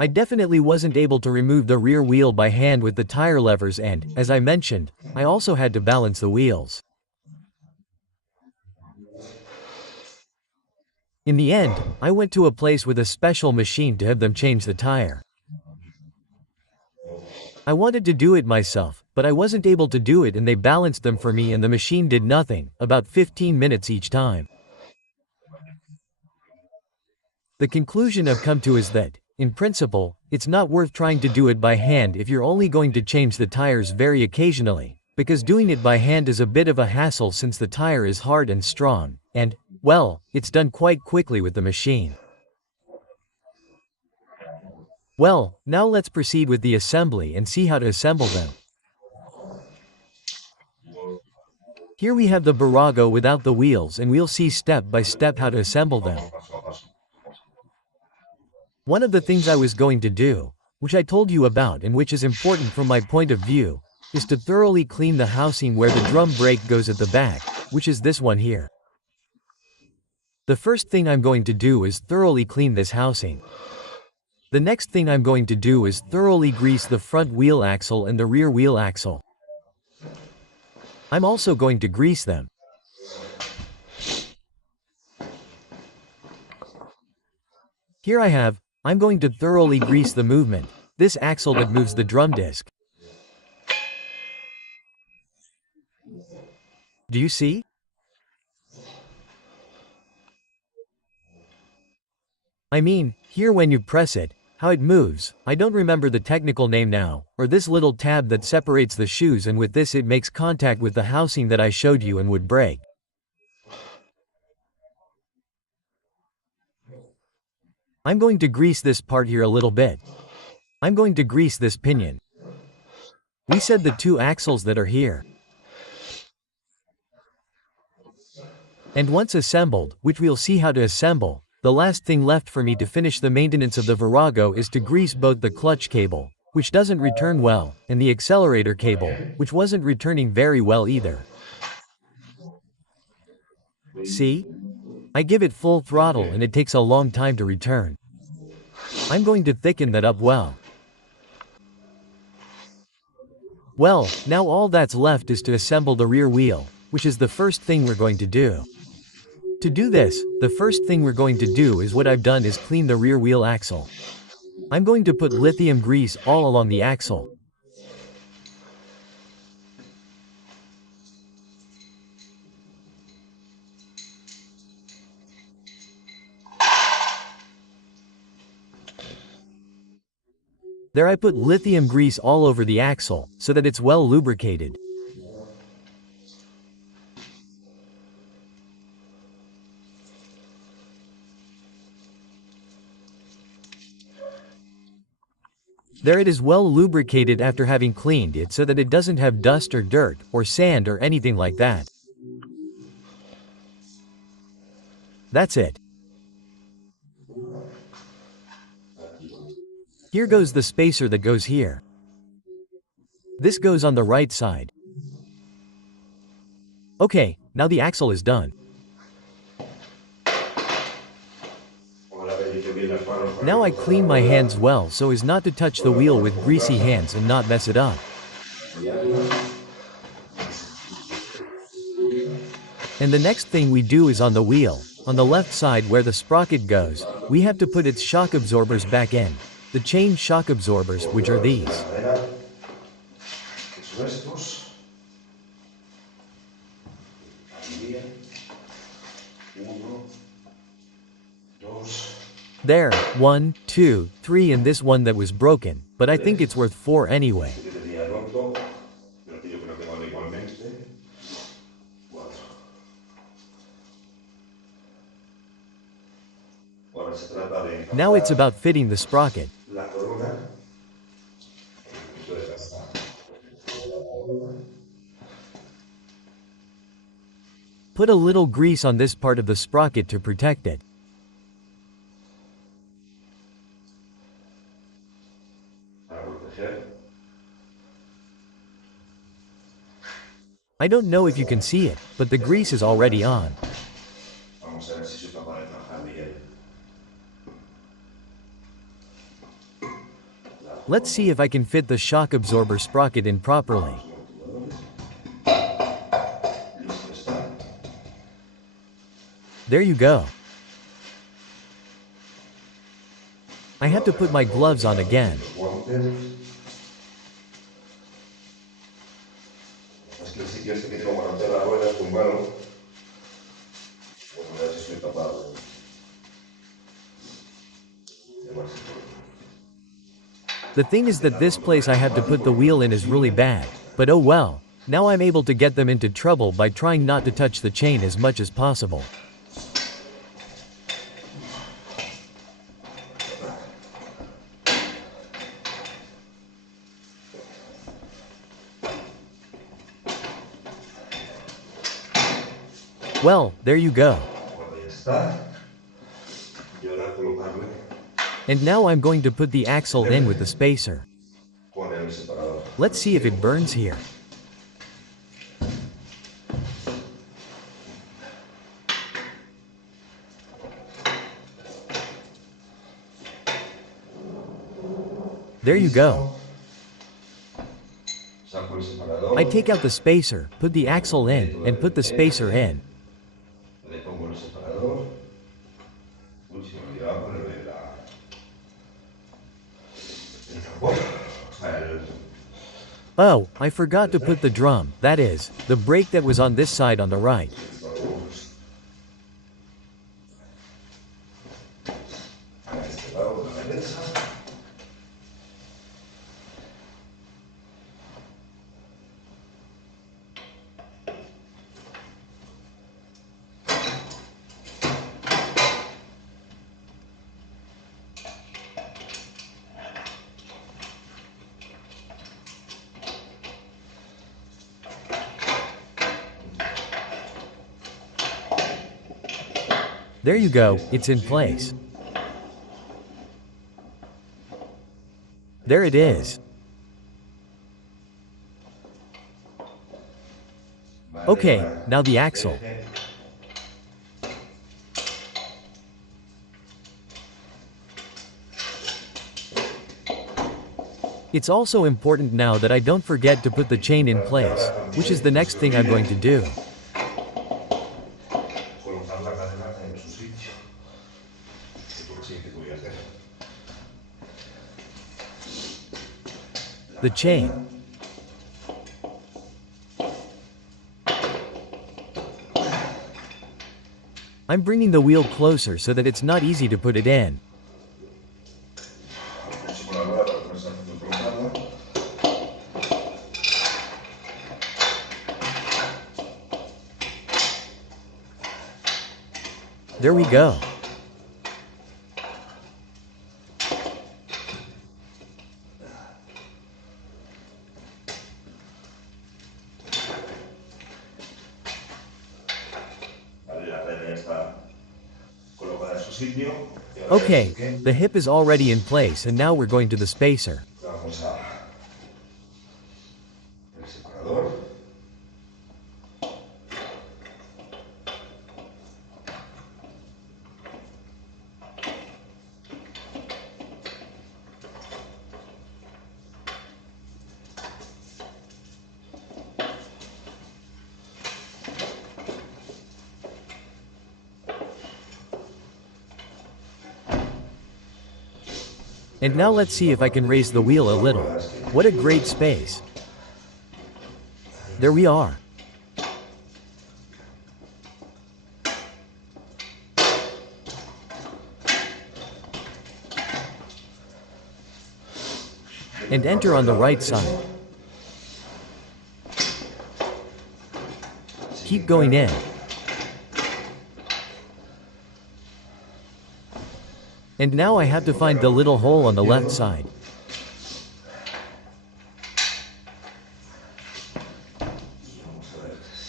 I definitely wasn't able to remove the rear wheel by hand with the tire levers and, as I mentioned, I also had to balance the wheels. In the end, I went to a place with a special machine to have them change the tire. I wanted to do it myself, but I wasn't able to do it and they balanced them for me and the machine did nothing, about 15 minutes each time. The conclusion I've come to is that, in principle, it's not worth trying to do it by hand if you're only going to change the tires very occasionally, because doing it by hand is a bit of a hassle since the tire is hard and strong, and, well, it's done quite quickly with the machine. Well, now let's proceed with the assembly and see how to assemble them. Here we have the Virago without the wheels and we'll see step by step how to assemble them. One of the things I was going to do, which I told you about and which is important from my point of view, is to thoroughly clean the housing where the drum brake goes at the back, which is this one here. The first thing I'm going to do is thoroughly clean this housing. The next thing I'm going to do is thoroughly grease the front wheel axle and the rear wheel axle. I'm also going to grease them. Here I'm going to thoroughly grease the movement, this axle that moves the drum disc. Do you see? I mean, here when you press it, how it moves, I don't remember the technical name now, or this little tab that separates the shoes and with this it makes contact with the housing that I showed you and would break. I'm going to grease this part here a little bit. I'm going to grease this pinion. We said the two axles that are here. And once assembled, which we'll see how to assemble, the last thing left for me to finish the maintenance of the Virago is to grease both the clutch cable, which doesn't return well, and the accelerator cable, which wasn't returning very well either. See? I give it full throttle and it takes a long time to return. I'm going to thicken that up well. Well, now all that's left is to assemble the rear wheel, which is the first thing we're going to do. To do this, the first thing we're going to do is what I've done is clean the rear wheel axle. I'm going to put lithium grease all along the axle. There I put lithium grease all over the axle, so that it's well lubricated. There it is well lubricated after having cleaned it so that it doesn't have dust or dirt, or sand or anything like that. That's it. Here goes the spacer that goes here. This goes on the right side. Okay, now the axle is done. Now I clean my hands well so as not to touch the wheel with greasy hands and not mess it up. And the next thing we do is on the wheel, on the left side where the sprocket goes, we have to put its shock absorbers back in. The chain shock absorbers, which are these. There, 1, 2, 3 and this one that was broken, but I think it's worth 4 anyway. Now it's about fitting the sprocket. Put a little grease on this part of the sprocket to protect it. I don't know if you can see it, but the grease is already on. Let's see if I can fit the shock absorber sprocket in properly. There you go. I have to put my gloves on again. The thing is that this place I have to put the wheel in is really bad, but oh well. Now I'm able to get them into trouble by trying not to touch the chain as much as possible. Well, there you go. And now I'm going to put the axle in with the spacer. Let's see if it burns here. There you go. I take out the spacer, put the axle in, and put the spacer in. Oh, I forgot to put the drum, that is, the brake that was on this side on the right. There you go, it's in place. There it is. Okay, now the axle. It's also important now that I don't forget to put the chain in place, which is the next thing I'm going to do. The chain. I'm bringing the wheel closer so that it's not easy to put it in. There we go. Okay, the hip is already in place and now we're going to the spacer. And now let's see if I can raise the wheel a little. What a great space. There we are. And enter on the right side. Keep going in. And now I have to find the little hole on the left side.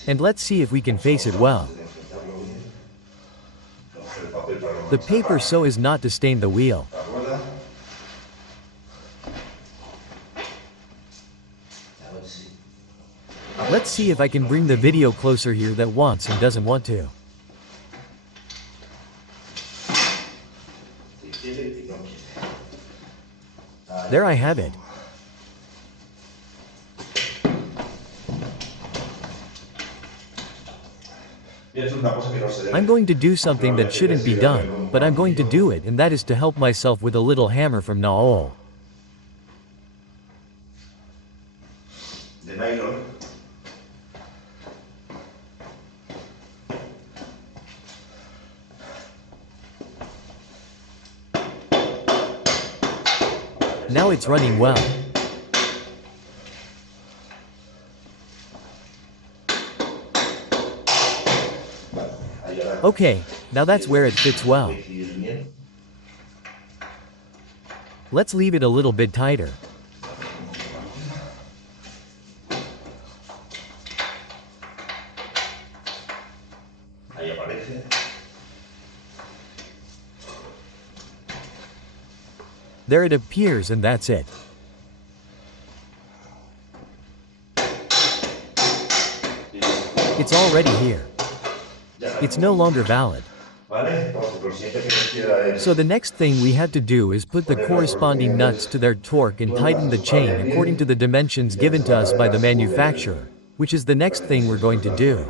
And let's see if we can face it well. The paper so as not to stain the wheel. Let's see if I can bring the video closer here that wants and doesn't want to. There I have it. I'm going to do something that shouldn't be done, but I'm going to do it, and that is to help myself with a little hammer from Naol. De nylon. Now it's running well. Okay, now that's where it fits well. Let's leave it a little bit tighter. Ahí aparece. There it appears, and that's it. It's already here. It's no longer valid. So the next thing we have to do is put the corresponding nuts to their torque and tighten the chain according to the dimensions given to us by the manufacturer, which is the next thing we're going to do.